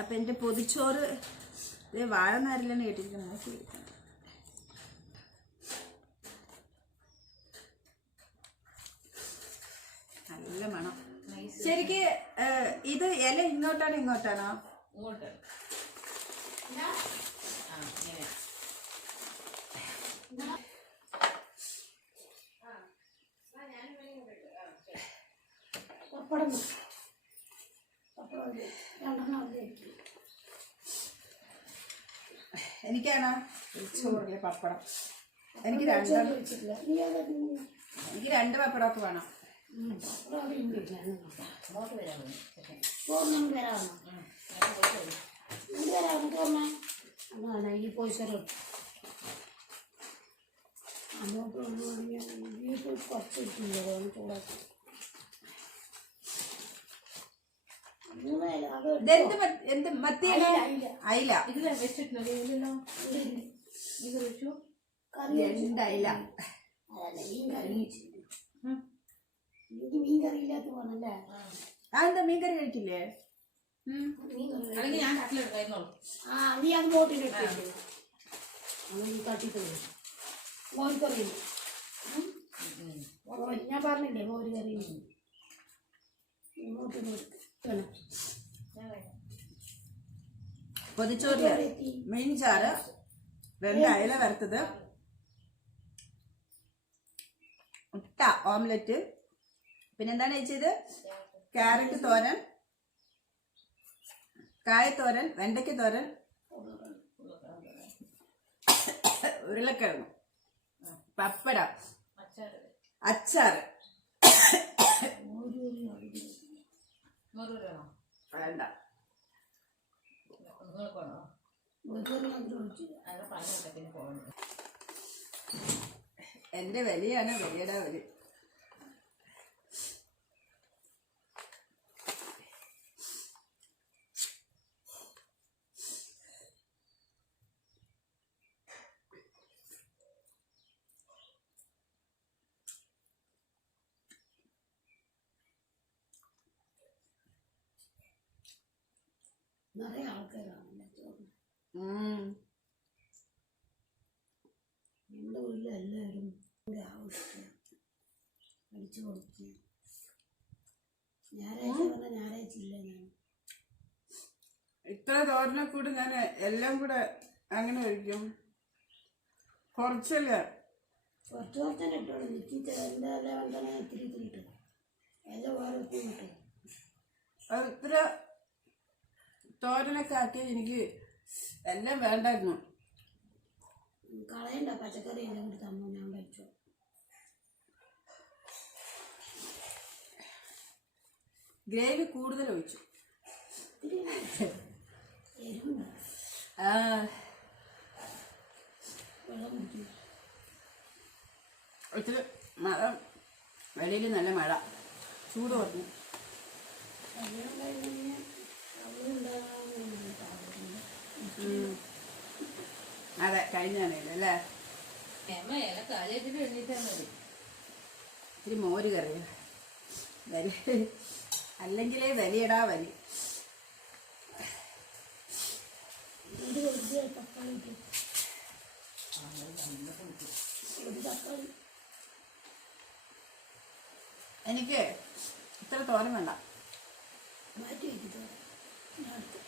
അപ്പൊ എന്റെ പൊതിച്ചോറ് ഇത് വാഴ നാരിലാണ് കേട്ടിരിക്കുന്നത്. നോക്കി നല്ല മണം. ശരിക്ക് ഇത് ഇല ഇങ്ങോട്ടാണോ ഇങ്ങോട്ടാണോ? ഇങ്ങോട്ട്. പപ്പടം പപ്പടം. രണ്ടെണ്ണം എനിക്കാണോ? ചോറിലെ പപ്പടം. എനിക്ക് രണ്ട് എനിക്ക് രണ്ട് പപ്പടമൊക്കെ വേണം. പപ്പടം അവിടെ ഉണ്ട്. ഞാനും നോക്കാം. അങ്ങോട്ട് വരാൻ മതി ഓക്കെ ചോറിനും വരാമോ ഇങ്ങോട്ട് വരാം എന്നിട്ട് വന്നേ അതാണ് ഈ പോയിച്ചോറ് അങ്ങോട്ട് വന്നുവാണെങ്കിൽ വീട്ടിൽ കുറച്ച് ഇട്ടില്ല അതാണ് ചൂടാക്കി മൂന്ന് ഇല അത് ഇതെന്ത് എന്ത് മത്തിയല്ല അയില, ഇതിൽ ഇത് വെച്ചു? രണ്ട് അയില. മീൻകറി കഴിക്കില്ലേ? അല്ലെങ്കിൽ ഞാൻ കട്ടിലെടുക്കായിരുന്നോളൂ ആ നീ അത് ഞാൻ പറഞ്ഞില്ലേ ഇങ്ങോട്ട് വേണം പൊതിച്ചോറിൽ മീൻ ചാറ് രണ്ട് അയല വറുത്തത് മുട്ട ഓംലെറ്റ്. പിന്നെന്താണ് ചേച്ചിയത് ക്യാരറ്റ് തോരൻ കായത്തോരൻ വെണ്ടയ്ക്ക തോരൻ ഉരുളക്കിഴങ്ങ് പപ്പടം അച്ചാറ് അച്ചാറ് മോര് കറി അവിടെ നൂറ് വേണോ വേണ്ട നിങ്ങൾക്ക് വേണോ അതിന് പണിയൊക്കെ പിന്നെ പോകണം എന്റെ വലിയാണ് വലിയുടെ വലി നിറയെ ആൾക്കാരാണല്ലേ. നമ്മുടെ വീട്ടിൽ എല്ലാവരും കൂടെ ആഘോഷിക്കുക അടിച്ചു കൊടുക്കുക ഞായറാഴ്ച പറഞ്ഞാൽ ഞായറാഴ്ച ഇല്ല ഞാൻ? ഇത്ര തോരനെ കൂടി ഞാൻ എല്ലാം കൂടെ അങ്ങനെ ഒഴിക്കും. കുറച്ചല്ല? കുറച്ച് കുറച്ചന്നെ ഇട്ടോളൂ. നിശ്ചിച്ച എല്ലാം വന്നാണ് ഇത്തിരി ഇത്തിരി ഇട്ടു എല്ലാം ഓരോ ഇട്ടു അത് ഇത്ര തോരനൊക്കെ ആക്കി എനിക്ക് എല്ലാം വേണ്ടായിരുന്നു. കളയണ്ട പച്ചക്കറി എല്ലാം കൂടി തന്നു ഞാൻ കഴിച്ചു. ഗ്രേവി കൂടുതൽ ഒഴിച്ചു. ഒത്തിരി ആ, മഴ വെളിയിൽ നല്ല മഴ. ചൂട് കുറഞ്ഞു. അതെ കഴിഞ്ഞാണല്ലേ ഇത്തിരി മോര് കറിയ. വലി അല്ലെങ്കിലേ വലിയടാ വലി എനിക്ക് ഇത്ര തോരൻ വേണ്ട. മാറ്റി വയ്ക്കുന്നത് ഞാൻ എടുത്തു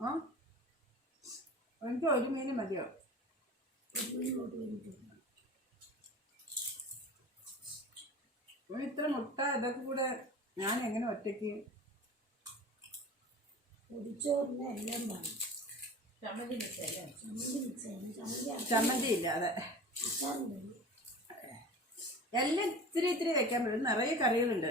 ആ എനിക്ക് ഒരു മീൻ മതിയോ? ഇത്ര മുട്ട ഇതൊക്കെ കൂടെ ഞാൻ എങ്ങനെ ഒറ്റയ്ക്ക്? ചമ്മന്തി ഇല്ല അതെ എല്ലാം ഇത്തിരി ഇത്തിരി വെക്കാൻ പറ്റും. നിറയെ കറികളുണ്ട്.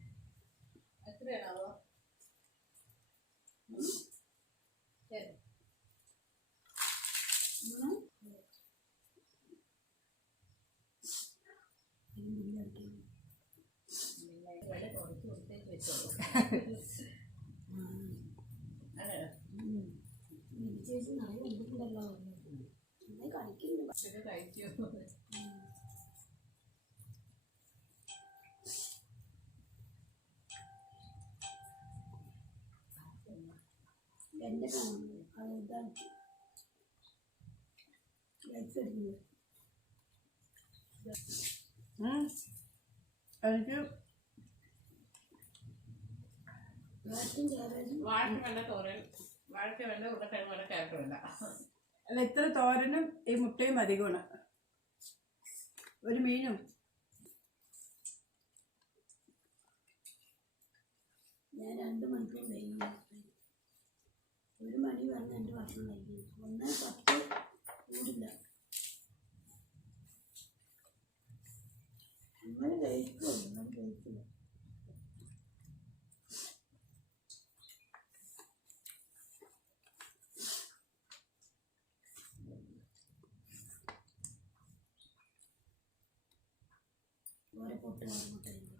കാണുന്നത് ഉം. എനിക്ക് വേട്ടും ചേരാനും വാഴയ്ക്ക് വേണ്ട തോരൻ. വാഴയ്ക്ക് വേണ്ട ഉരുളക്കിഴങ്ങ് വേണ്ട ക്യാരറ്റ് വേണ്ട. അല്ല ഇത്ര തോരനും ഈ മുട്ടയും അധികമാണ്. ഒരു മീനും. ഞാൻ രണ്ട് മണിക്കൂർ കഴിഞ്ഞു. ഒരു മണി വന്ന് എന്റെ ഭക്ഷണം കഴിക്കുന്നു ഒന്ന് പത്ത് കൂടില്ല അങ്ങനെ കഴിക്കില്ല. ഓരോ പൊട്ട് മുട്ടയുണ്ട്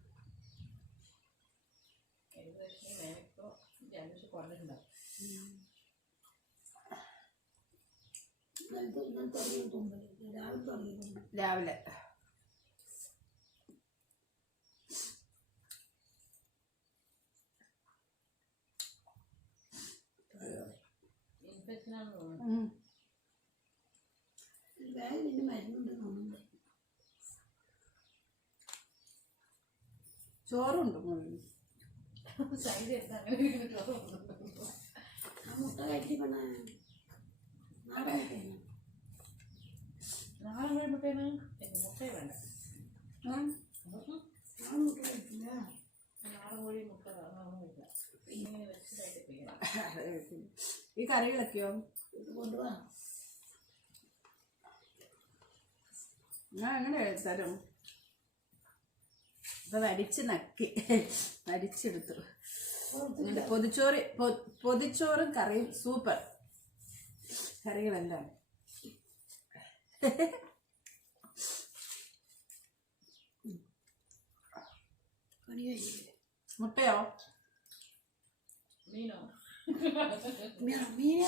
തോന്നുന്നുണ്ട്. ചോറുണ്ട് മുട്ട കഴിച്ച് പെണ്ണ നാടൻ ഈ കറികളൊക്കെയോ? ഞാൻ എങ്ങനെ തരും അപ്പൊ അടിച്ച് നക്കി. അടിച്ചെടുത്തു പൊതിച്ചോറ് പൊതിച്ചോറും കറിയും സൂപ്പർ. കറികളെല്ലാം. മുട്ടയോ മീനോ മീനെ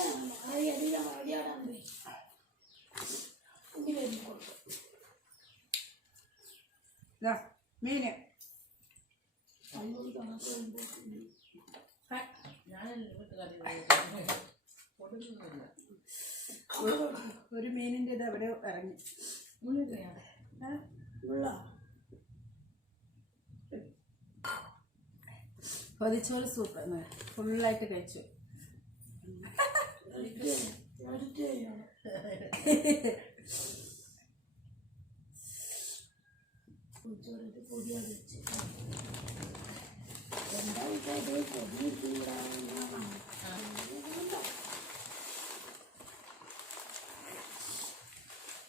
അടിയിലാണ് അടിയാടാൻ പോയി ഇങ്ങനെ കൊടുക്കും ഇതാ മീന് കണ്ണൂർ കണക്ക് കൊടുക്കുന്നില്ല ഒരു മീനിന്റെ ഇത് അവിടെ ഇറങ്ങി. പൊതിച്ചോറ് സൂപ്പർ ഫുള്ളായിട്ട് കഴിച്ചു. എന്താ